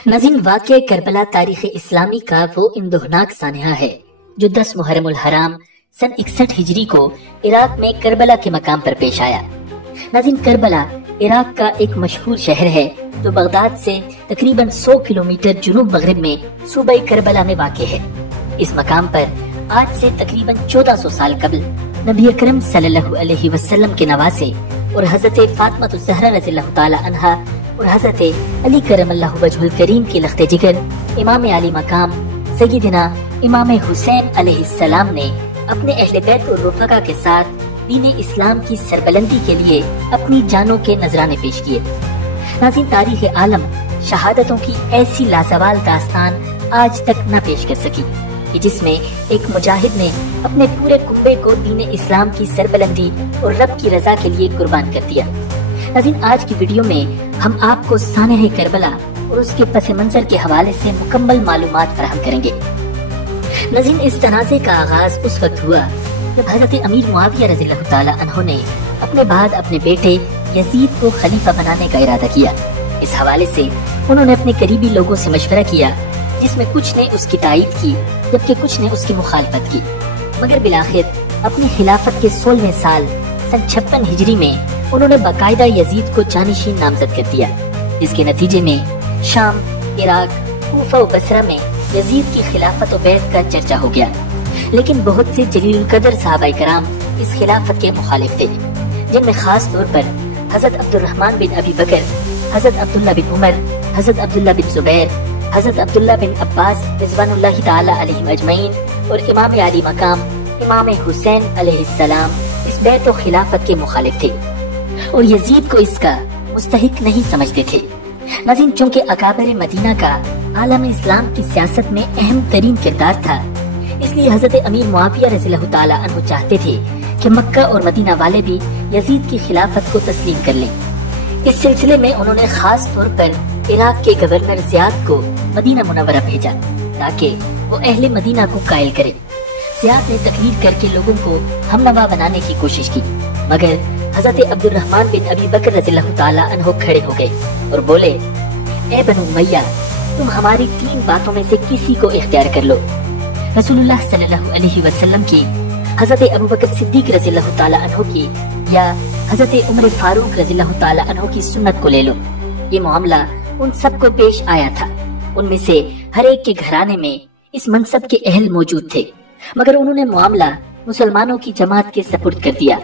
नाज़रीन, वाक़या करबला तारीख़ इस्लामी का वो इंदोहनाक सानहा है जो 10 मुहर्रम उल हराम सन 61 हिजरी को इराक में करबला के मकाम पर पेश आया। नाज़रीन, करबला इराक का एक मशहूर शहर है जो बगदाद से तकरीबन 100 किलोमीटर जुनूब मगरिब में सूबे करबला में वाक़ है। इस मकाम पर आज से तकरीबन 1400 साल कबल नबी अकरम सल्लल्लाहु अलैहि वसल्लम के नवासे और हज़रत फ़ातिमा ज़हरा रज़ियल्लाहु ताला अन्हा और हज़रत अली करमल्लाहु वजहुल करीम के लख्ते जिगर इमाम आली मकाम सय्यदना इमाम हुसैन अलैहिस्सलाम ने अपने अहले बैत और रफ़क़ा के साथ दीन इस्लाम की सरबलंदी के लिए अपनी जानों के नजराने पेश किए। नाज़रीन, तारीख़ आलम शहादतों की ऐसी लाजवाल दास्तान आज तक न पेश कर सकी कि जिसमें एक मुजाहिद ने अपने पूरे कुंबे को दीन इस्लाम की सरबलंदी और रब की रजा के लिए कुर्बान कर दिया। नाज़रीन, आज की वीडियो में हम आपको सानह करबला और उसके पस मंजर के हवाले से मुकम्मल मालूमात फराहम करेंगे। नाज़रीन, इस तनाज़े का आगाज उस वक्त हुआ जब हज़रत अमीर मुआविया रज़ियल्लाहु ताला अन्हु ने अपने बाद अपने बेटे यजीद को खलीफा बनाने का इरादा किया। इस हवाले से उन्होंने अपने करीबी लोगों से मशवरा किया, जिसमें कुछ ने उसकी तारीफ की जबकि कुछ ने उसकी मुखालफत की, मगर बिलाखिर अपनी खिलाफत के 16वें साल सन 56 हिजरी में उन्होंने बाकायदा यजीद को जानिशीन नामजद कर दिया, जिसके नतीजे में शाम, इराक, कूफा और बसरा में यजीद की खिलाफत और बैत का चर्चा हो गया। लेकिन बहुत से जलील कदर सहाबाए कराम इस खिलाफत के मुखालिफ थे, जिनमें खास तौर पर हजरत अब्दुर्रहमान बिन अबी बकर, हजरत अब्दुल्ला बिन उमर, हजरत अब्दुल्ला बिन जुबैर, हजरत अब्दुल्ला बिन अब्बास रिज़वानुल्लाहि ताला अलैहिम अजमईन और इमाम आली मकाम इमाम हुसैन अलैहिस्सलाम इस बैत और खिलाफत के मुखालिफ थे और यजीद को इसका मुस्तहिक नहीं समझते थे। नाज़रीन, चूंकि अकाबर मदीना का आलम इस्लाम की सियासत में अहम तरीन किरदार था, इसलिए हजरत अमीर मुआविया रज़ियल्लाहु ताला अन्हु चाहते थे कि मक्का और मदीना वाले भी यजीद की खिलाफत को तस्लीम कर लें। इस सिलसिले में उन्होंने खास तौर पर इराक के गवर्नर ज़ियाद को मदीना मुनव्वरा भेजा ताकि वो अहले मदीना को कायल करे। ज़ियाद ने तकरीर करके लोगों को हमनवा बनाने की कोशिश की, मगर हजरत अब्दुर्रहमान बिन अबी बकर रज़ियल्लाहु ताला अन्हु खड़े हो गए और बोले, ए बनु उमय्या, तुम हमारी 3 बातों में से किसी को इख्तियार कर लो। रसूलुल्लाह सल्लल्लाहु अलैहि वसल्लम की, हजरत अबू बकर सिद्दीक रज़ियल्लाहु ताला अन्हु की या हजरत उमर फारूक रज़ियल्लाहु ताला अन्हु की सुन्नत को ले लो। ये मामला उन सबको पेश आया था। उनमें से हर एक के घराने में इस मनसब के अहल मौजूद थे, मगर उन्होंने मामला मुसलमानों की जमात के सपुर्द कर दिया।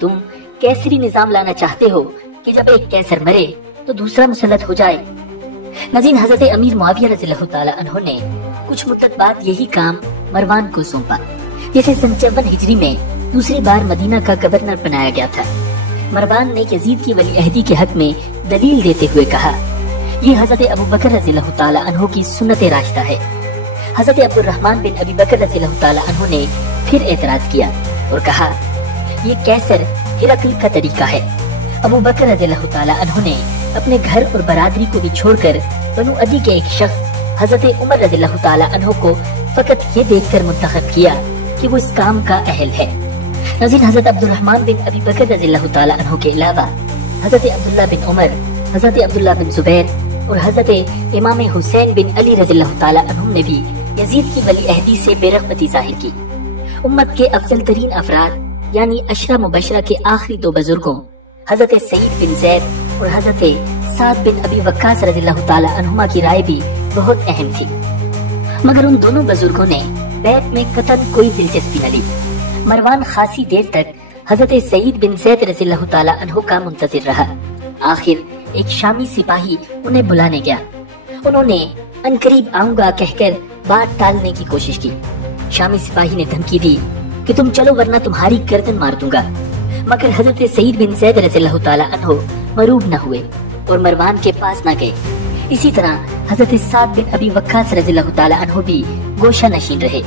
तुम कैसरी निजाम लाना चाहते हो कि जब एक कैसर मरे तो दूसरा मुसल्लत हो जाए। नाज़रीन, हजरत अमीर मुआविया रज़ियल्लाहु ताला अन्हु ने कुछ मुद्दत बाद यही काम मरवान को सौंपा, जिसे सन 54 हिजरी में दूसरी बार मदीना का गवर्नर बनाया गया था। मरवान ने यजीद की वली अहदी के हक में दलील देते हुए कहा, ये हजरत अबू बकर रज़ियल्लाहु ताला अन्हु की सुन्नत राशिदा है। हजरत अब्दुर्रहमान बिन अबी बकर रज़ियल्लाहु ताला अन्हु ने फिर एतराज किया और कहा, ये कैसर हिरकल का तरीका है। अबू बकर रज़ियल्लाहु ताला अन्हु ने अपने घर और बरादरी को भी छोड़कर बनु अदी के एक शख्स हजरत उमर रज़ियल्लाहु ताला अन्हु को फकत ये देखकर मुंतखब किया कि वो इस काम का अहल है। नाज़रीन, हजरत अब्दुर्रहमान बिन अबी बकर रज़ियल्लाहु ताला अन्हु के अलावा हजरत अब्दुल्ला बिन उमर, हजरत अब्दुल्ला बिन जुबैर और हजरत इमाम हुसैन बिन अली रज़ियल्लाहु ताला अन्हुम ने भी यजीद की वली अहदी से बेरग़बती ज़ाहिर की। उम्मत के अफजल तरीन अफराद यानी अशरा मुबशरा के आखिरी 2 बुजुर्गों हजरत सईद बिन ज़ैद और हजरत साद बिन अबी वक्कास रज़ियल्लाहु ताला अन्हुमा की राय भी बहुत अहम थी, मगर उन दोनों बुजुर्गों ने बैत में कतन कोई दिलचस्पी न ली। मरवान खासी देर तक हजरत सईद बिन ज़ैद रज़ियल्लाहु ताला अन्हु का मुंतज़िर रहा। आखिर एक शामी सिपाही उन्हें बुलाने गया। उन्होंने अनकरीब आऊंगा कहकर बात टालने की कोशिश की। शामी सिपाही ने धमकी दी कि तुम चलो वरना तुम्हारी गर्दन मार दूंगा, मगर हजरत सईद बिन ज़ैद रज़ियल्लाहु ताला अन्हु मरूब न हुए और मरवान के पास न गए। इसी तरह हजरत साद बिन अबी वक्कास रज़ियल्लाहु ताला अन्हु भी गोशा नशीन रहे।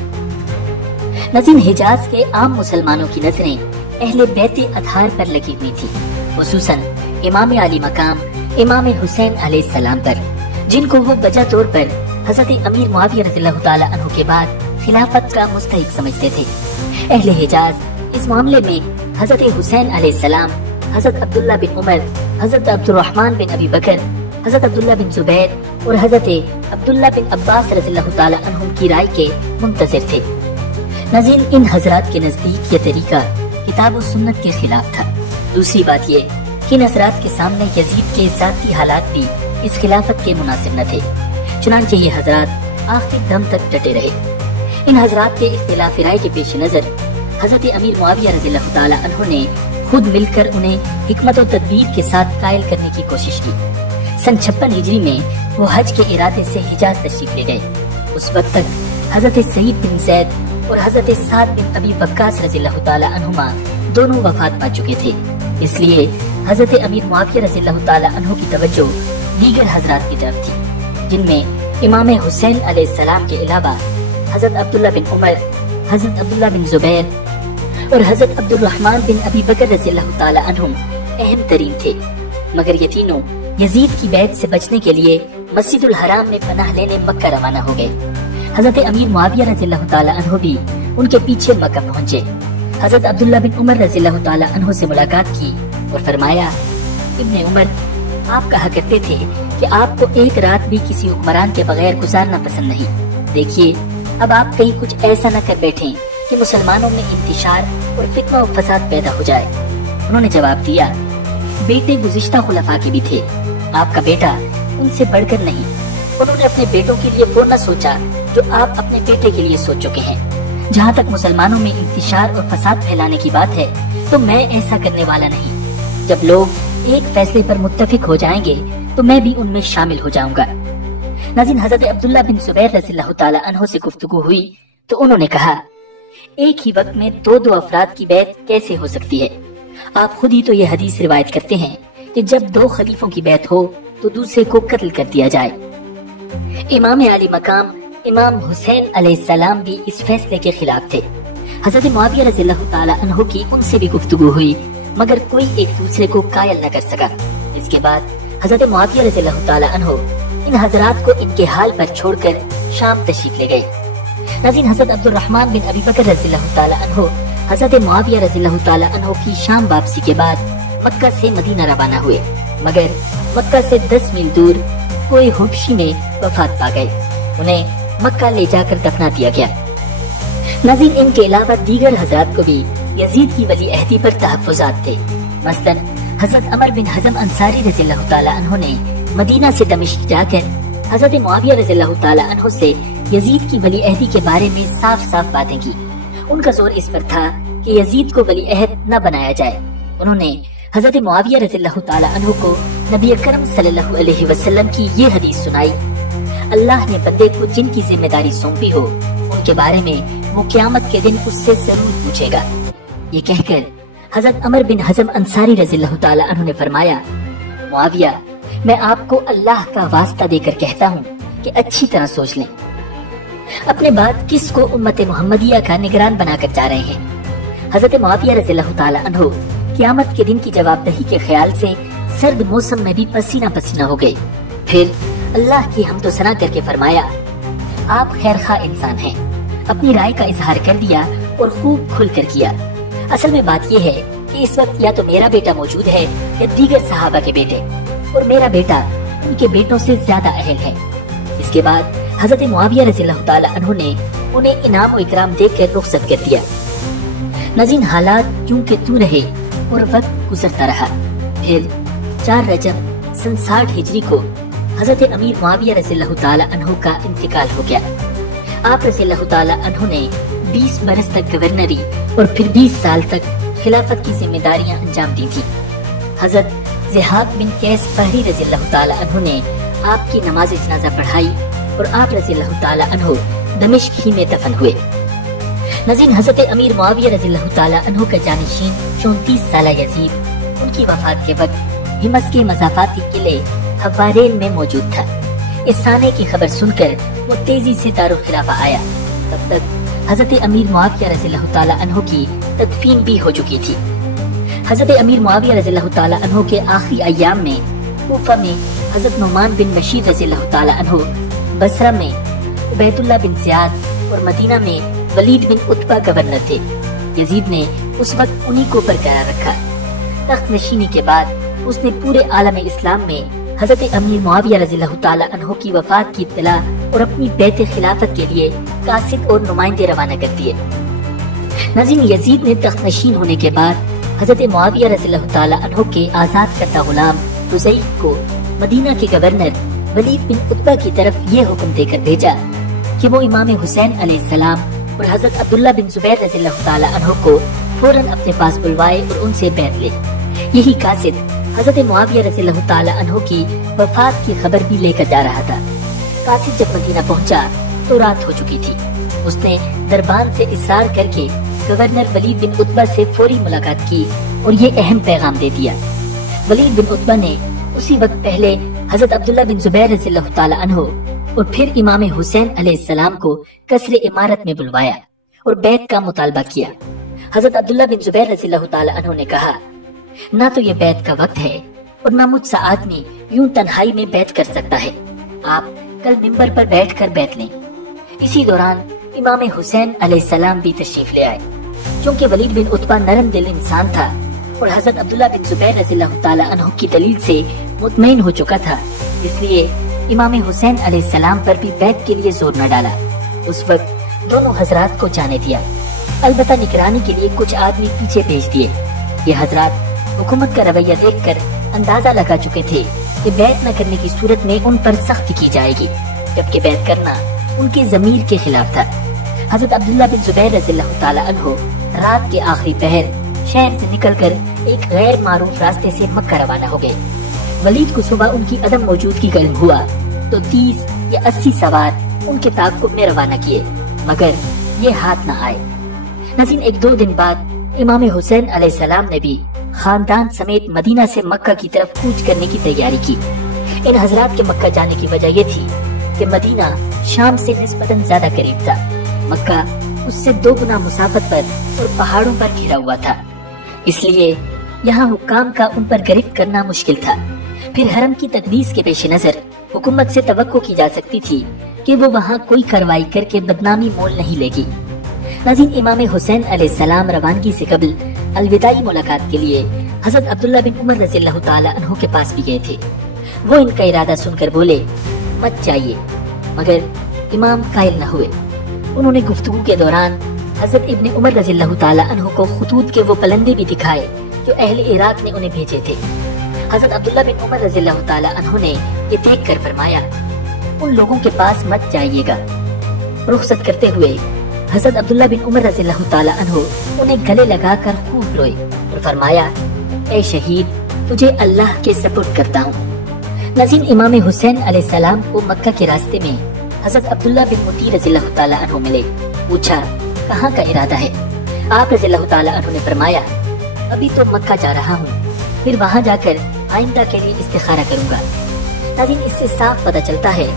नाज़रीन, हिजाज के आम मुसलमानों की नजरें अहले बैते अतहार पर लगी हुई थी, खुसूसन इमाम आली मकाम इमाम हुसैन अलैहिस्सलाम पर, जिनको वो वजह तौर पर हजरत अमीर मुआविया रज़ियल्लाहु ताला अन्हु के बाद खिलाफत का मुस्तहिक समझते थे। अहले हिजाज इस मामले में हजरत हुसैन अलैहिस्सलाम, हजरत अब्दुल्ला बिन उमर, हजरत अब्दुर्रहमान बिन अबी बकर حضرت عبداللہ بن زبیر اور حضرت عبداللہ بن عباس رضی اللہ تعالی عنہم کی رائے کے منتظر تھے۔ ناظرین، ان حضرات کے نزدیک یہ طریقہ کتاب و سنت کے خلاف تھا۔ دوسری بات یہ کہ ان حضرات کے سامنے یزید کے ذاتی حالات بھی اس خلافت کے مناسب نہ تھے، چنانچہ یہ حضرات آخری دم تک ڈٹے رہے۔ ان حضرات کے اختلاف رائے کے پیش نظر حضرت امیر معاویہ رضی اللہ تعالی عنہ نے خود مل کر انہیں حکمت و تدبیر کے ساتھ قائل کرنے کی کوشش کی۔ سن 56 ہجری میں وہ حج کے ارادے سے حجاز تشریف لے گئے۔ اس وقت تک حضرت سعید بن زید اور حضرت سعد بن ابی وقاص رضی اللہ تعالی عنہما دونوں وفات پا چکے تھے، اس لیے حضرت امیر معاویہ رضی اللہ تعالی عنہ کی توجہ دیگر حضرات کی طرف تھی، جن میں امام حسین علیہ السلام کے علاوہ حضرت عبداللہ بن عمر، حضرت عبداللہ بن زبیر اور حضرت عبد الرحمن بن ابی بکر رضی اللہ تعالی عنہم اہم ترین تھے، مگر یہ تینوں یزید کی بیعت سے بچنے کے لیے مسجد الحرام میں پناہ لینے مکہ روانہ ہو گئے۔ حضرت امیر معاویہ رضی اللہ تعالی عنہ بھی ان کے پیچھے مکہ پہنچے۔ حضرت عبداللہ بن عمر رضی اللہ تعالی عنہ سے ملاقات کی اور فرمایا، ابن عمر، آپ کہا کرتے تھے کہ آپ کو ایک رات بھی کسی حکمران کے بغیر گزارنا پسند نہیں، دیکھیے اب آپ کہیں کچھ ایسا نہ کر بیٹھیں کہ مسلمانوں میں انتشار اور فتنہ و فساد پیدا ہو جائے۔ انہوں نے جواب دیا، بیٹے گزشتہ خلفاء کے بھی تھے، آپ کا بیٹا ان سے بڑھ کر نہیں۔ انہوں نے اپنے بیٹوں کے لیے وہ نہ سوچا جو آپ اپنے بیٹے کے لیے سوچ چکے ہیں۔ جہاں تک مسلمانوں میں انتشار اور فساد پھیلانے کی بات ہے تو میں ایسا کرنے والا نہیں۔ جب لوگ ایک فیصلے پر متفق ہو جائیں گے تو میں بھی ان میں شامل ہو جاؤں گا۔ ناظرین، حضرت عبداللہ بن زبیر رضی اللہ تعالی عنہ سے گفتگو ہوئی تو انہوں نے کہا، ایک ہی وقت میں دو افراد کی بیعت کیسے ہو سکتی ہے؟ آپ خود ہی تو یہ حدیث روایت کرتے ہیں کہ جب دو خلیفوں کی بیعت ہو تو دوسرے کو قتل کر دیا جائے۔ امام علی مقام امام حسین علیہ السلام بھی اس فیصلے کے خلاف تھے۔ حضرت معاویہ رضی اللہ تعالی عنہ کی ان سے بھی گفتگو ہوئی مگر کوئی ایک دوسرے کو قائل نہ کر سکا۔ اس کے بعد حضرت معاویہ رضی اللہ تعالی عنہ ان حضرات کو ان کے حال پر چھوڑ کر شام تشریف لے گئے۔ ناظرین، حضرت عبد الرحمن بن ابی بکر رضی اللہ تعالی عنہ حضرت معاویہ رضی اللہ تعالی عنہ کی شام واپسی کے بعد مکہ سے مدینہ روانہ ہوئے، مگر مکہ سے 10 میل دور کوئی حبشی میں وفات پا گئے۔ انہیں مکہ لے جا کر دفنا دیا گیا۔ ناظرین، ان کے علاوہ دیگر حضرات کو بھی یزید کی ولی عہدی پر تحفظات تھے۔ مثلا حضرت عمر بن حزم انصاری رضی اللہ تعالی عنہ نے مدینہ سے دمشق جا کر حضرت معاویہ رضی اللہ تعالی عنہ سے یزید کی ولی عہدی کے بارے میں صاف صاف باتیں کی۔ ان کا زور اس پر تھا کہ یزید کو ولی عہد نہ بنایا جائے۔ انہوں نے حضرت معاویہ رضی اللہ تعالی عنہ کو نبی اکرم صلی اللہ علیہ وسلم کی یہ حدیث سنائی، اللہ نے بندے کو جن کی ذمہ داری سونپی ہو ان کے بارے میں وہ قیامت کے دن اس سے ضرور پوچھے گا۔ یہ کہہ کر حضرت عمر بن حزم انصاری رضی اللہ تعالی عنہ نے فرمایا، معاویہ، میں آپ کو اللہ کا واسطہ دے کر کہتا ہوں کہ اچھی طرح سوچ لیں، اپنے بعد کس کو امت محمدیہ کا نگران بنا کر جا رہے ہیں۔ حضرت معاویہ رضی اللہ تعالی عنہ قیامت کے دن کی جواب دہی کے خیال سے سرد موسم میں بھی پسینہ پسینہ ہو گئے۔ پھر اللہ کی حمد و ثنا کر کے فرمایا، آپ خیر خواہ انسان ہیں، اپنی رائے کا اظہار کر دیا اور خوب کھل کر کیا۔ اصل میں بات یہ ہے کہ اس وقت یا تو میرا بیٹا موجود ہے یا دیگر صحابہ کے بیٹے، اور میرا بیٹا ان کے بیٹوں سے زیادہ اہل ہے۔ اس کے بعد حضرت معاویہ رضی اللہ تعالی عنہ نے انہیں انعام و اکرام دے کر رخصت کر دیا۔ ناظرین، حالات یوں کے توں رہے اور وقت گزرتا رہا۔ پھر 4 رجب سن 60 ہجری کو حضرت امیر معاویہ رضی اللہ تعالی عنہ کا انتقال ہو گیا۔ آپ رضی اللہ تعالی عنہ نے 20 برس تک گورنری اور پھر 20 سال تک خلافت کی ذمہ داریاں انجام دی تھی۔ حضرت ضحاک بن قیس فہری رضی اللہ تعالی عنہ نے آپ کی نماز جنازہ پڑھائی اور آپ رضی اللہ تعالی عنہ دمشق ہی میں دفن ہوئے۔ ناظرین، حضرت امیر معاویہ رضی اللہ تعالی عنہ کا جانشین 34 سالہ یزید ان کی وفات کے وقت ہمس کے مضافاتی قلعے حوارین میں موجود تھا۔ اس سانے کی خبر سن کر وہ تیزی سے دارالخلافہ آیا۔ تب تک حضرت امیر معاویہ رضی اللہ تعالی عنہ کی تدفین بھی ہو چکی تھی۔ حضرت امیر معاویہ رضی اللہ تعالی عنہ کے آخری ایام میں کوفہ میں حضرت نعمان بن بشیر رضی اللہ تعالی عنہ، بصرہ میں عبید اللہ بن زیاد اور مدینہ میں ولید بن عتبہ گورنر تھے۔ یزید نے اس وقت انہی کو برقرار رکھا۔ تخت نشینی کے بعد اس نے پورے عالم اسلام میں हजरत अमीर मुआविया रज़ियल्लाहु ताला अन्हु की वफात की इत्तला और अपनी बैत खिलाफत के लिए कासिद और नुमाइंदे रवाना कर दिए। नाज़रीन, यजीद ने तख्त नशीन होने के बाद हजरत मुआविया रज़ियल्लाहु ताला अन्हु के आजाद करदा गुलाम हुज़ैफ को मदीना के गवर्नर वलीद बिन उतबा की तरफ ये हुक्म देकर भेजा कि वो इमाम हुसैन अलैहिस्सलाम और हजरत अब्दुल्ला बिन जुबैर रज़ियल्लाहु ताला अन्हु को फौरन अपने पास बुलवाए और उनसे बैत ले। यही कासिद हजरत मुआविया रज़ियल्लाहु ताला अन्हु की वफात की खबर भी लेकर जा रहा था। कासिद जब मदीना पहुंचा तो रात हो चुकी थी। उसने दरबान से इसरार करके गवर्नर वलीद बिन उतबा से फौरी मुलाकात की और ये अहम पैगाम दे दिया। वलीद बिन उतबा ने उसी वक्त पहले हजरत अब्दुल्ला बिन जुबैर रज़ियल्लाहु ताला अन्हु और फिर इमाम हुसैन अलैहिस्सलाम को कसरे इमारत में बुलवाया और बैत का मुतालबा किया। हजरत अब्दुल्ला बिन जुबैर रज़ियल्लाहु ताला अन्हु ने कहा, ना तो ये बैत का वक्त है और ना मुझसे आदमी यूं तन्हाई में बैत कर सकता है। आप कल मिंबर पर बैठकर बैत लें। इसी दौरान इमाम हुसैन अलैहिस्सलाम भी तशरीफ ले आए। क्योंकि वलीद बिन उतबा नरम दिल इंसान था और हजरत अब्दुल्ला बिन जुबैर रज़ियल्लाहु ताला अन्हु की दलील से मुतमईन हो चुका था, इसलिए इमाम हुसैन अलैहिस्सलाम पर भी बैत के लिए जोर न डाला। उस वक्त दोनों हजरात को जाने दिया। अलबत्ता निगरानी के लिए कुछ आदमी पीछे भेज दिए। ये हजरात हुकूमत का रवैया देखकर अंदाजा लगा चुके थे कि बैत न करने की सूरत में उन पर सख्ती की जाएगी, जबकि बैत करना उनके ज़मीर के खिलाफ था। हजरत अब्दुल्ला बिन जुबैर रज़ियल्लाहु ताला अन्हु रात के आखिरी पहर शहर से निकलकर एक गैर मारूफ रास्ते से मक्का रवाना हो गए। वलीद को सुबह उनकी अदम मौजूदगी का इल्म हुआ तो 30 या 80 सवार उनके ताक़ुब में रवाना किए, मगर ये हाथ न आए। नाज़रीन, एक दो दिन बाद इमाम हुसैन अलैहिस्सलाम ने भी खानदान समेत मदीना से मक्का की तरफ कूच करने की तैयारी की। इन हजरात के मक्का जाने की वजह ये थी कि मदीना शाम से निस्बतन ज्यादा करीब था। मक्का उससे 2 गुना मुसाफत पर और पहाड़ों पर घिरा हुआ था, इसलिए यहाँ हुक्काम का उन पर गिरफ्त करना मुश्किल था। फिर हरम की तकदीस के पेश नजर हुकूमत से तवक्को की जा सकती थी कि वो वहाँ कोई कार्रवाई करके बदनामी मोल नहीं लेगी। नाज़रीन, इमाम हुसैन अलैहिस्सलाम रवानगी से कबल अलविदाई मुलाकात के लिए हजरत अब्दुल्ला बिन उमर रज़ियल्लाहु ताला अन्हु के पास भी गए थे। वो इनका इरादा सुनकर बोले, मत जाइए, मगर इमाम कायल न हुए। उन्होंने गुफ्तगू के दौरान हजरत इब्ने उमर रज़ियल्लाहु ताला अन्हु को खुतूत के वो पलंदे भी दिखाए जो अहले इराक ने उन्हें भेजे थे। हजरत अब्दुल्ला बिन उमर रज़ियल्लाहु ताला अन्हु ने ये देख कर फरमाया, उन लोगों के पास मत जाइएगा। रुखसत करते हुए हजरत अब्दुल्ला बिन उमर रज़ियल्लाहु ताला अन्हु उन्हें गले लगाकर खूब रोए और फरमाया, ए शहीद, तुझे अल्लाह के सपुर्द करता हूँ। नाज़रीन, इमाम हुसैन अलैहिस्सलाम को मक्का के रास्ते में हजरत अब्दुल्ला बिन मुती रज़ियल्लाहु ताला अन्हु मिले। पूछा, कहाँ का इरादा है? आप रज़ियल्लाहु ताला अन्हु ने फरमाया, अभी तो मक्का जा रहा हूँ, फिर वहाँ जाकर आइंदा के लिए इस्तिखारा करूँगा। नाज़रीन, इससे साफ पता चलता है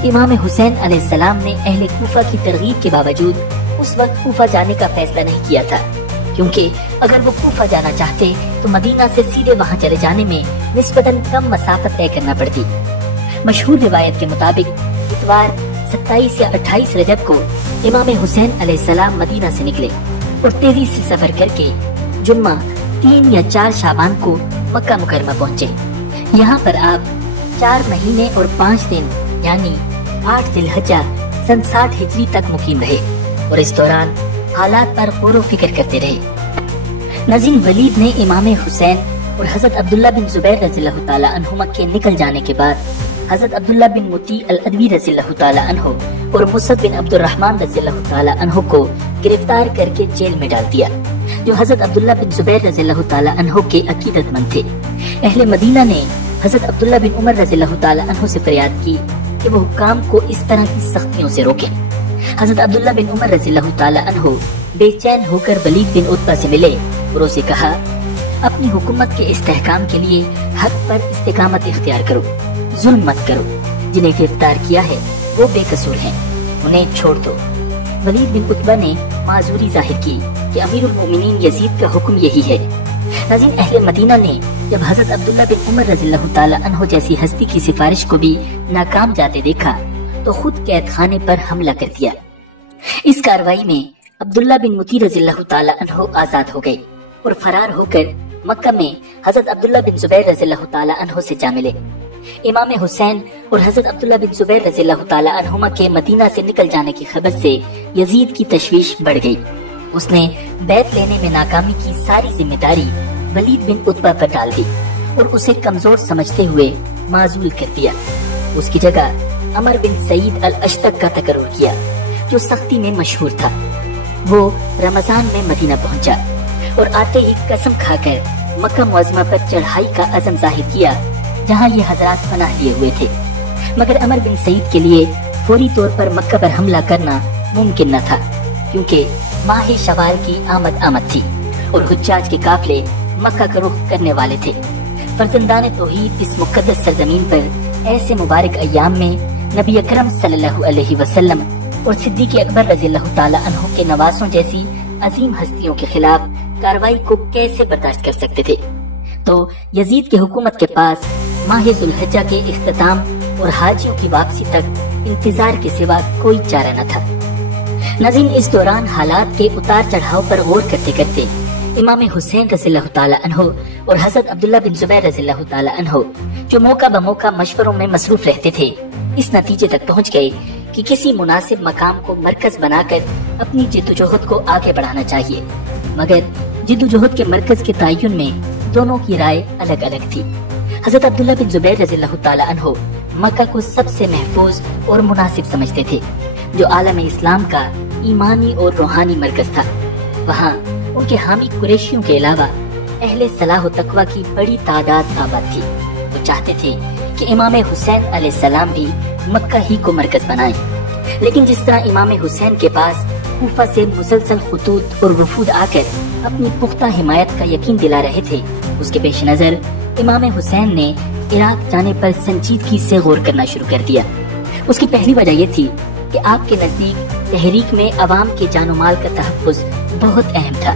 कि इमाम हुसैन अलैहिस्सलाम ने अहले कूफा की तरगीब के बावजूद उस वक्त कूफा जाने का फैसला नहीं किया था, क्योंकि अगर वो कूफा जाना चाहते तो मदीना से सीधे वहाँ चले जाने में निस्बतन कम मसाफत तय करना पड़ती। मशहूर रिवायत के मुताबिक इतवार 27 या 28 रजब को इमाम हुसैन अलैहिस्सलाम मदीना से निकले और तेजी से सफर करके जुम्मा 3 या 4 शाबान को मक्का मुकरमा पहुँचे। यहाँ पर आप 4 महीने और 5 दिन यानी 8 जिलहज्जा सन 60 हिजरी तक मुकीम रहे और इस दौरान हालात पर गौर फिक्र करते रहे। नाज़रीन, वलीद ने इमाम हुसैन और हजरत अब्दुल्ला बिन जुबैर रज़ियल्लाहु ताला अन्हुमा के निकल जाने के बाद हजरत अब्दुल्ला बिन मुती अल अदवी रज़ियल्लाहु ताला अन्हु और मुसअब बिन अब्दुर्रहमान रज़ियल्लाहु ताला अन्हु को गिरफ्तार करके जेल में डाल दिया, जो हजरत अब्दुल्ला बिन जुबैर रज़ियल्लाहु ताला अन्हु के अकीदतमंद थे। अहले मदीना ने हजरत अब्दुल्ला बिन उमर रज़ियल्लाहु ताला अन्हु से फरियाद की कि वो हुक्काम को इस तरह की सख्तियों से रोके। हजरत अब्दुल्ला बिन उमर रज़ियल्लाहु ताला अन्हु बेचैन होकर वलीद बिन उतबा से मिले और उसे कहा, अपनी हुकूमत के इस्तेहकाम के लिए हक पर इस्तिकामत इख्तियार करो, जुल्म मत करो। जिन्हें गिरफ्तार किया है वो बेकसूर हैं, उन्हें छोड़ दो। वलीद बिन उतबा ने माजूरी जाहिर की कि अमीरुल मोमिनीन यजीद का हुक्म यही है। नाज़रीन, अहले मदीना ने जब हजरत अब्दुल्ला बिन उमर रज़ियल्लाहु ताला अन्हु जैसी हस्ती की सिफारिश को भी नाकाम जाते देखा तो खुद कैद खाने पर हमला कर दिया। इस कार्रवाई में अब्दुल्ला बिन मुती रज़ियल्लाहु ताला अन्हु आजाद हो गए और फरार होकर मक्का में हजरत अब्दुल्ला बिन जुबैर रज़ियल्लाहु ताला अन्हु से जा मिले। इमाम हुसैन और हजरत अब्दुल्ला बिन जुबैर रज़ियल्लाहु ताला अन्हुमा के मदीना से निकल जाने की खबर से यजीद की तशवीश बढ़ गई। उसने बैत लेने में नाकामी की सारी जिम्मेदारी वलीद बिन उतबा पर डाल दी और उसे कमजोर समझते हुए माजूल कर दिया। उसकी जगह अमर बिन सईद अल अश्तक का तकर्रुर किया, जो सख्ती में मशहूर था। वो रमजान में मदीना पहुंचा और आते ही कसम खाकर मक्का मुअज़्ज़मा पर चढ़ाई का अज़म जाहिर किया, जहां ये हजरात पनाह लिए हुए थे। मगर अमर बिन सईद के लिए फौरी तौर पर मक्का पर हमला करना मुमकिन न था, क्योंकि माह शवाल की आमद थी और हुज्जाज के काफिले मक्का का रुख करने वाले थे। फर्जंदान तौहीद इस मुक़द्दस सरजमीन पर ऐसे मुबारक अय्याम में नबी अकरम सल्लल्लाहु अलैहि वसल्लम और सिद्दीक़ अकबर रज़ियल्लाहु ताला अन्हु के नवासों जैसी अजीम हस्तियों के खिलाफ कार्रवाई को कैसे बर्दाश्त कर सकते थे। तो यजीद की हुकूमत के पास माह ज़ुल्हिज्जा के इख्तिताम और हाजियों की वापसी तक इंतजार के सिवा कोई चारा न था। नाज़रीन, इस दौरान हालात के उतार चढ़ाव पर गौर करते करते इमाम हुसैन रज़ियल्लाहु ताला अन्हु और हज़रत अब्दुल्ला बिन जुबैर रज़ियल्लाहु ताला अन्हु, जो मौका बमौका मशवरों में मसरूफ रहते थे, इस नतीजे तक पहुंच गए कि किसी मुनासिब मकाम को मरकज बनाकर अपनी जिद्दोजहद को आगे बढ़ाना चाहिए। मगर जिद्दोजहद के मरकज के तयन में दोनों की राय अलग अलग थी। हज़रत अब्दुल्ला बिन जुबैर रज़ियल्लाहु ताला अन्हु मक्का को सबसे महफूज और मुनासिब समझते थे, जो आलम इस्लाम का ईमानी और रूहानी मरकज था। वहाँ उनके हामी कुरैशियों के अलावा अहले सलाह व तकवा की बड़ी तादाद आबाद थी। वो चाहते थे कि इमाम हुसैन अलैहिस्सलाम भी मक्का ही को मरकज बनाएं। लेकिन जिस तरह इमाम हुसैन के पास कूफा से मुसलसल खुतूत और वफूद आकर अपनी पुख्ता हिमायत का यकीन दिला रहे थे, उसके पेश नजर इमाम हुसैन ने इराक जाने पर संजीदगी से गौर करना शुरू कर दिया। उसकी पहली वजह यह थी कि आपके नजदीक तहरीक में अवाम के जानो माल का तहफ़्फ़ुज़ बहुत अहम था।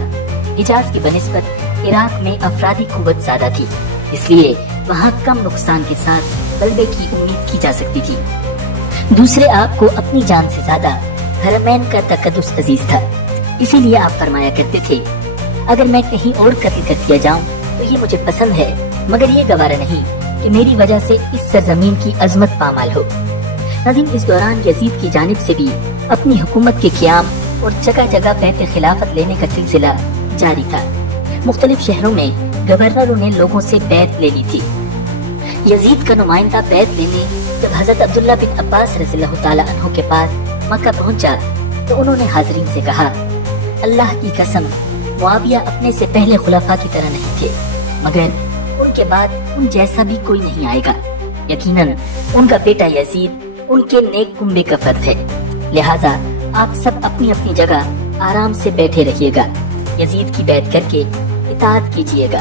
हिजाज की बनिस्बत इराक में अफरादी कुव्वत ज्यादा थी, इसलिए वहाँ कम नुकसान के साथ गलबे की उम्मीद की जा सकती थी। दूसरे, आपको अपनी जान से ज्यादा हरमैन का तकद्दुस अजीज था, इसीलिए आप फरमाया करते थे, अगर मैं कहीं और कत्ल कर दिया जाऊं तो ये मुझे पसंद है, मगर ये गवारा नहीं कि मेरी वजह से इस सरजमीन की अजमत पामाल हो। नाज़रीन, इस दौरान यजीद की जानिब से भी अपनी हुकूमत के क़याम और जगह जगह बैत खिलाफत लेने का सिलसिला जारी था। मुख्तलिफ शहरों में गवर्नरों ने लोगों से बैत ले ली थी। यजीद का नुमाइंदा बैत लेने जब हजरत अब्दुल्ला बिन अब्बास रज़ियल्लाहु ताला अन्हु के पास मक्का पहुंचा, तो उन्होंने हाज़रीन से कहा, अल्लाह की कसम, मुआविया अपने से पहले खुलाफा की तरह नहीं थे, मगर उनके बाद उन जैसा भी कोई नहीं आएगा। यकीनन उनका बेटा यजीद उनके नेक कुंबे का फर्द है, लिहाजा आप सब अपनी अपनी जगह आराम से बैठे रहिएगा। यजीद की बैत करके इताअत कीजिएगा।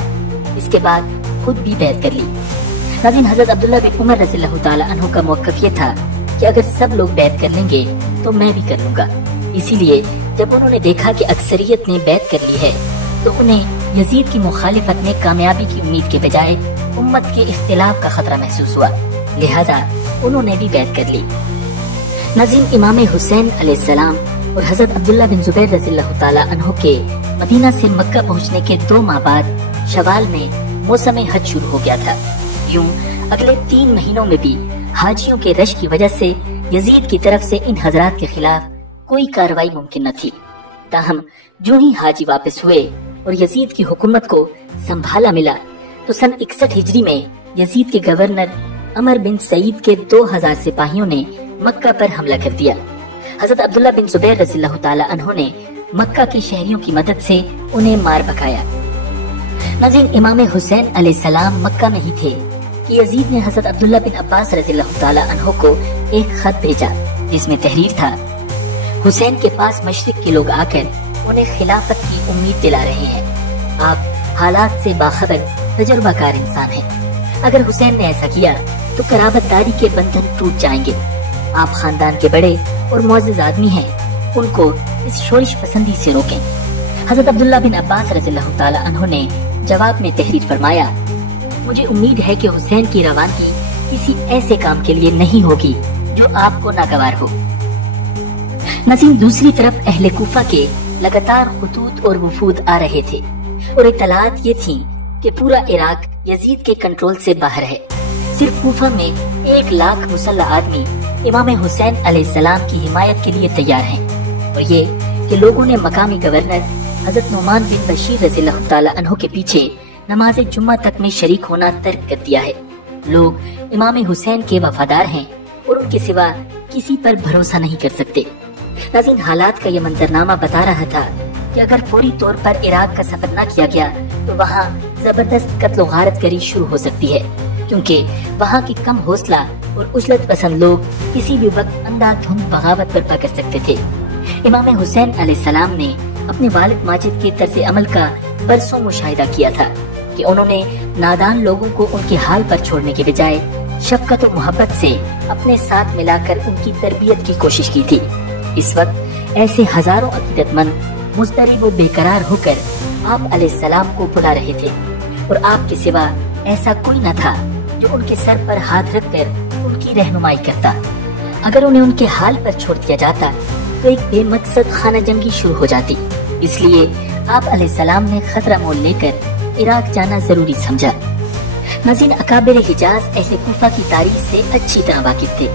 इसके बाद खुद भी बैत कर ली। नाज़रीन, हजरत अब्दुल्ला बिन उमर रज़ियल्लाहु ताला अन्हु का मौक़िफ़ ये था कि अगर सब लोग बैत कर लेंगे तो मैं भी कर लूंगा। इसीलिए जब उन्होंने देखा कि अक्सरियत ने बैत कर ली है, तो उन्हें यजीद की मुखालिफत में कामयाबी की उम्मीद के बजाय उम्मत के इख्तिलाफ का खतरा महसूस हुआ, लिहाजा उन्होंने भी बैत कर ली। नाज़रीन, इमाम हुसैन अलैहिस्सलाम और हजरत अब्दुल्ला बिन जुबैर रज़ियल्लाहु ताला अन्हु के मदीना से मक्का पहुंचने के 2 माह बाद शवाल में मौसम हज शुरू हो गया था। यूं अगले 3 महीनों में भी हाजियों के रश की वजह से यजीद की तरफ से इन हजरात के खिलाफ कोई कार्रवाई मुमकिन न थी। ताहम जो ही हाजी वापस हुए और यजीद की हुकूमत को संभाला मिला, तो सन 61 हिजरी में यजीद के गवर्नर अमर बिन सईद के 2000 सिपाहियों ने मक्का पर हमला कर दिया। हजरत अब्दुल्ला बिन जुबैर रज़ियल्लाहु ताला अन्हु ने मक्का के शहरियों की मदद से उन्हें मार भगाया। नाज़रीन, इमाम हुसैन अलैहिस्सलाम मक्का में ही थे कि यजीद ने हजरत अब्दुल्ला बिन अब्बास रज़ियल्लाहु ताला अन्हु को एक खत भेजा, जिसमें तहरीर था, हुसैन के पास मशरिक के लोग आकर उन्हें खिलाफत की उम्मीद दिला रहे हैं। आप हालात से बाखबर तजुर्बाकार इंसान हैं। अगर हुसैन ने ऐसा किया तो कराबतदारी के बंधन टूट जाएंगे। आप खानदान के बड़े और मुअज़्ज़ज़ आदमी हैं, उनको इस शोरिश पसंदी से रोकें। हजरत अब्दुल्ला बिन अब्बास रज़ियल्लाहु ताला अन्हु ने जवाब में तहरीर फरमाया, मुझे उम्मीद है कि हुसैन की रवानगी किसी ऐसे काम के लिए नहीं होगी जो आपको नागवार हो। नसीम, दूसरी तरफ अहले कूफा के लगातार खुतूत और वफूद आ रहे थे और इत्तलात ये थी कि पूरा इराक यजीद के कंट्रोल से बाहर है। صرف کوفہ میں 1 لاکھ مسلح آدمی امام حسین علیہ السلام کی حمایت کے لیے تیار ہیں، اور یہ کہ لوگوں نے مقامی گورنر حضرت نعمان بن بشیر رضی اللہ تعالی عنہ کے پیچھے نماز جمعہ تک میں شریک ہونا ترک کر دیا ہے۔ لوگ امام حسین کے وفادار ہیں اور ان کے سوا کسی پر بھروسہ نہیں کر سکتے۔ ناظرین، حالات کا یہ منظرنامہ بتا رہا تھا کہ اگر فوری طور پر عراق کا سفر نہ کیا گیا تو وہاں زبردست قتل و غارت گری شروع ہو سکتی ہے، کیونکہ وہاں کی کم حوصلہ اور عجلت پسند لوگ کسی بھی وقت اندھا دھند بغاوت برپا کر سکتے تھے۔ امام حسین علیہ السلام نے اپنے والد ماجد کے طرز عمل کا برسوں مشاہدہ کیا تھا کہ انہوں نے نادان لوگوں کو ان کے حال پر چھوڑنے کے بجائے شفقت و محبت سے اپنے ساتھ ملا کر ان کی تربیت کی کوشش کی تھی۔ اس وقت ایسے ہزاروں عقیدت مند مضطرب و بے قرار ہو کر آپ علیہ السلام کو بلا رہے تھے، اور آپ کے سوا ایسا کوئی نہ تھا جو ان کے سر پر ہاتھ رکھ کر ان کی رہنمائی کرتا۔ اگر انہیں ان کے حال پر چھوڑ دیا جاتا تو ایک بے مقصد خانہ جنگی شروع ہو جاتی، اس لیے آپ علیہ السلام نے خطرہ مول لے کر عراق جانا ضروری سمجھا۔ ناظرین، اکابر حجاز اہل کوفہ کی تاریخ سے اچھی طرح واقف تھے،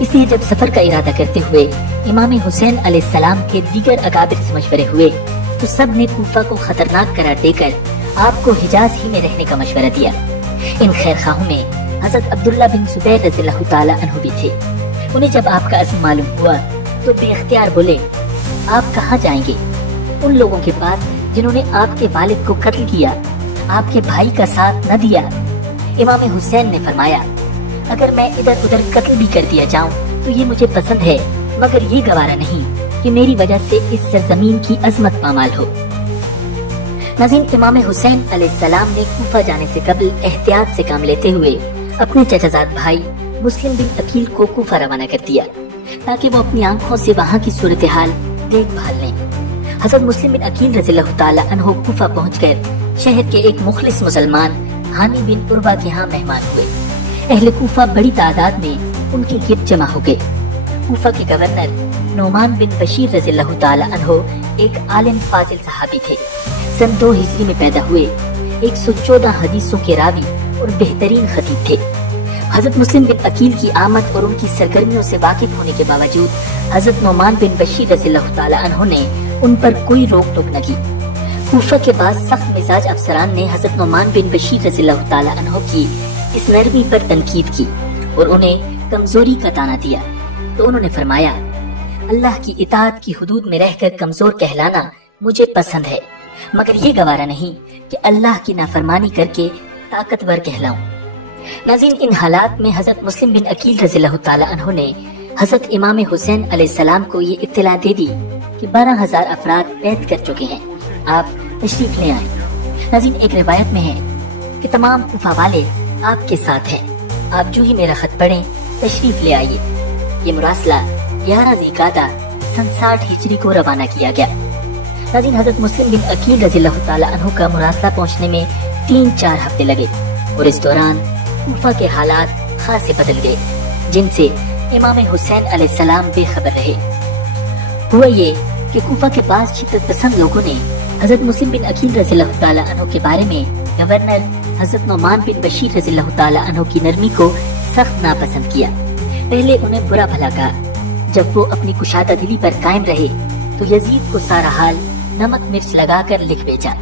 اس لیے جب سفر کا ارادہ کرتے ہوئے امام حسین علیہ السلام کے دیگر اکابر سے مشورے ہوئے تو سب نے کوفہ کو خطرناک قرار دے کر آپ کو حجاز ہی میں رہنے کا مشورہ دیا۔ ان خیر خواہوں میں حضرت عبداللہ بن زبیر رضی اللہ تعالی عنہ بھی تھے۔ انہیں جب آپ کا عزم معلوم ہوا تو بے اختیار بولے، آپ کہاں جائیں گے؟ ان لوگوں کے پاس جنہوں نے آپ کے والد کو قتل کیا، آپ کے بھائی کا ساتھ نہ دیا۔ امام حسین نے فرمایا، اگر میں ادھر ادھر قتل بھی کر دیا جاؤں تو یہ مجھے پسند ہے، مگر یہ گوارا نہیں کہ میری وجہ سے اس سرزمین کی عظمت پامال ہو۔ ناظرین، امام حسین علیہ السلام نے کوفہ جانے سے قبل احتیاط سے کام لیتے ہوئے اپنے چچا زاد بھائی مسلم بن عقیل کو کوفہ روانہ کر دیا تاکہ وہ اپنی آنکھوں سے وہاں کی صورتحال دیکھ بھال لیں۔ حضرت مسلم بن عقیل رضی اللہ تعالی عنہ کوفہ پہنچ کر شہر کے ایک مخلص مسلمان ہانی بن عروہ کے ہاں مہمان ہوئے۔ اہل کوفہ بڑی تعداد میں ان کے گرد جمع ہو گئے۔ کوفہ کے گورنر نعمان بن بشیر رضی اللہ تعالی عنہ ایک عالم فاضل صحابی تھے۔ سن 2 ہجری میں پیدا ہوئے، 114 حدیثوں کے راوی اور بہترین خطیب تھے۔ حضرت مسلم بن عقیل کی آمد اور ان کی سرگرمیوں سے واقف ہونے کے باوجود حضرت نعمان بن بشیر رضی اللہ تعالی عنہ نے ان پر کوئی روک ٹوک نہ کی۔ کوفہ کے بعد سخت مزاج افسران نے حضرت نعمان بن بشیر رضی اللہ تعالی عنہ کی اس نرمی پر تنقید کی اور انہیں کمزوری کا طعنہ دیا، تو انہوں نے فرمایا، اللہ کی اطاعت کی حدود میں رہ کر کمزور کہلانا مجھے پسند ہے، مگر یہ گوارا نہیں کہ اللہ کی نافرمانی کر کے طاقتور کہلاؤں۔ ناظرین، ان حالات میں حضرت مسلم بن عقیل رضی اللہ تعالی عنہ نے حضرت امام حسین علیہ السلام کو یہ اطلاع دے دی کہ 12,000 افراد بیعت کر چکے ہیں، آپ تشریف لے آئیں۔ ناظرین، ایک روایت میں ہے کہ تمام کوفہ والے آپ کے ساتھ ہیں، آپ جو ہی میرا خط پڑھیں تشریف لے آئیے۔ یہ مراسلہ 11 ذی القعدہ سن 60 ہجری کو روانہ کیا گیا۔ ناظرین، حضرت مسلم بن عقیل رضی اللہ تعالی عنہ کا مراسلہ پہنچنے میں 3-4 ہفتے لگے، اور اس دوران کوفہ کے حالات خاصے بدل گئے، جن سے امام حسین علیہ السلام بے خبر رہے۔ ہوا یہ کہ کوفہ کے بعض شدت پسند لوگوں نے حضرت مسلم بن عقیل رضی اللہ تعالی عنہ کے بارے میں گورنر حضرت نعمان بن بشیر رضی اللہ تعالی عنہ کی نرمی کو سخت ناپسند کیا۔ پہلے انہیں برا بھلا کہا، جب وہ اپنی کشادہ دلی پر قائم رہے تو یزید کو سارا حال نمک مرچ لگا کر لکھ بھیجا۔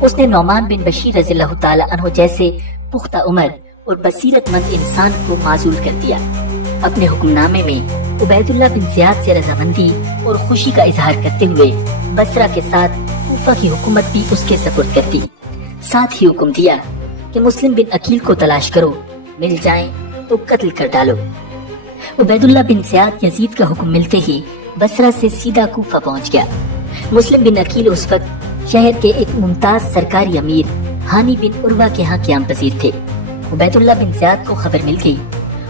اس نے نعمان بن بشیر رضی اللہ تعالی عنہ جیسے پختہ عمر اور بصیرت مند انسان کو معزول کر دیا۔ اپنے حکم نامے میں عبید اللہ بن زیاد سے رضامندی اور خوشی کا اظہار کرتے ہوئے بصرہ کے ساتھ کوفہ کی حکومت بھی اس کے سپرد کر دی۔ ساتھ ہی حکم دیا کہ مسلم بن عقیل کو تلاش کرو، مل جائیں تو قتل کر ڈالو۔ عبید اللہ بن زیاد یزید کا حکم ملتے ہی بصرہ سے سیدھا کوفہ پہنچ گیا۔ مسلم بن عقیل اس وقت شہر کے ایک ممتاز سرکاری امیر ہانی بن عروہ کے ہاں قیام پذیر تھے۔ عبید اللہ بن زیاد کو خبر مل گئی،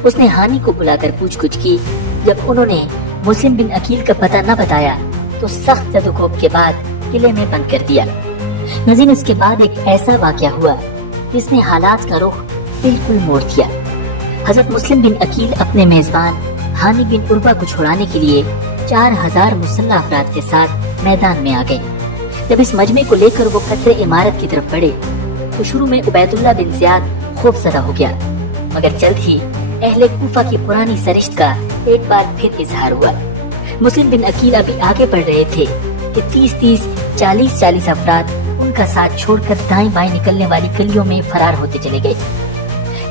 اس نے ہانی کو بلا کر پوچھ گچھ کی۔ جب انہوں نے مسلم بن عقیل کا پتہ نہ بتایا تو سخت زد و کوب کے بعد قلعے میں بند کر دیا۔ ناظرین، اس کے بعد ایک ایسا واقعہ ہوا جس نے حالات کا رخ بالکل موڑ دیا۔ حضرت مسلم بن عقیل اپنے میزبان ہانی بن عروہ کو چھڑانے کے لیے 4000 مسلح افراد کے ساتھ میدان میں آ گئے۔ جب اس مجمع کو لے کر وہ قصر عمارت کی طرف بڑھے تو شروع میں عبید اللہ بن زیاد خوف زدہ ہو گیا، मगर जल्द ही अहले कूफा की पुरानी सरिश्त का एक बार फिर इजहार हुआ। मुस्लिम बिन अकील अभी आगे बढ़ रहे थे कि 30-30, 40-40 अफराद उनका साथ छोड़कर दाएं बाएं निकलने वाली गलियों में फरार होते चले गए।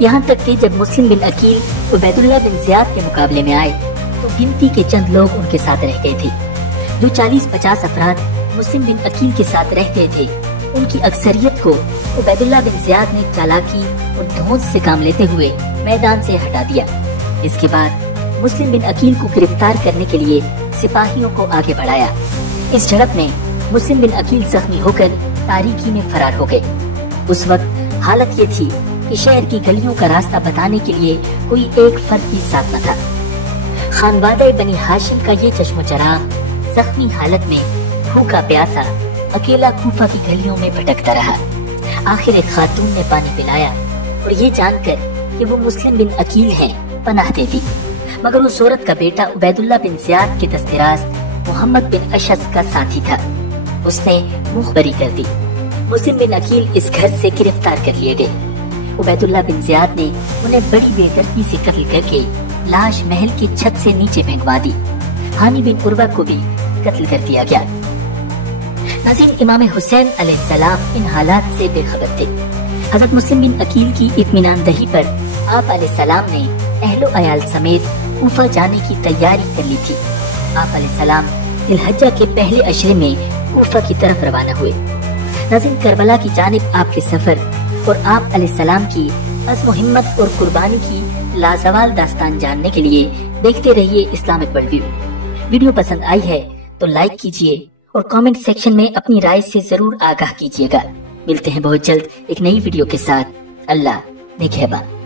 यहाँ तक कि जब मुस्लिम बिन अकील उबैदुल्लाह बिन ज़ियाद के मुकाबले में आए तो गिनती के चंद लोग उनके साथ रह गए थे। जो 40-50 अफराद मुस्लिम बिन अकील के साथ रह गए थे, उनकी अक्सरियत को उबैदुल्लाह बिन ज़ियाद ने चालाकी और धौंस से काम लेते हुए मैदान से हटा दिया। इसके बाद मुस्लिम बिन अकील को गिरफ्तार करने के लिए सिपाहियों को आगे बढ़ाया। इस झड़प में मुस्लिम बिन अकील जख्मी होकर तारीकी में फरार हो गए। उस वक्त हालत ये थी कि शहर की गलियों का रास्ता बताने के लिए कोई एक फर्द भी साथ न था। खानवादा बनी हाशिम का ये चश्मोचराग जख्मी हालत में भूखा प्यासा अकेला कूफा की गलियों में भटकता रहा। आखिर एक खातून ने पानी पिलाया और ये जानकर कि वो मुस्लिम बिन अकील हैं, पनाह दे दी। मगर उस औरत का बेटा उबैदुल्लाह बिन ज़ियाद के दस्तराज मोहम्मद बिन अशस का साथी था। उसने मुखबरी कर दी। मुस्लिम बिन अकील इस घर से गिरफ्तार कर लिए गए। उबैदुल्लाह बिन ज़ियाद ने उन्हें बड़ी बेदर्दी से कत्ल करके लाश महल की छत से नीचे फेंकवा दी। हानी बिन उर्वा को भी कत्ल कर दिया गया। नाज़रीन, इमाम हुसैन अलैहिस्सलाम इन हालात से बेखबर थे। हजरत मुस्लिम बिन अकील की इत्मीनान दही पर आप अलैहिस्सलाम ने अहलो अयाल समेत कूफा जाने की तैयारी कर ली थी। आप अलैहिस्सलाम ज़िलहज्जा के पहले अशरे में कूफा की तरफ रवाना हुए। नाज़रीन, करबला की जानिब आपके सफर और आप अलैहिस्सलाम की अज़्म हिम्मत और कुर्बानी की लाजवाल दास्तान जानने के लिए देखते रहिए इस्लामिक वर्ल्ड व्यू। वीडियो पसंद आई है तो लाइक कीजिए और कमेंट सेक्शन में अपनी राय से जरूर आगाह कीजिएगा। मिलते हैं बहुत जल्द एक नई वीडियो के साथ। अल्लाह निगहबान।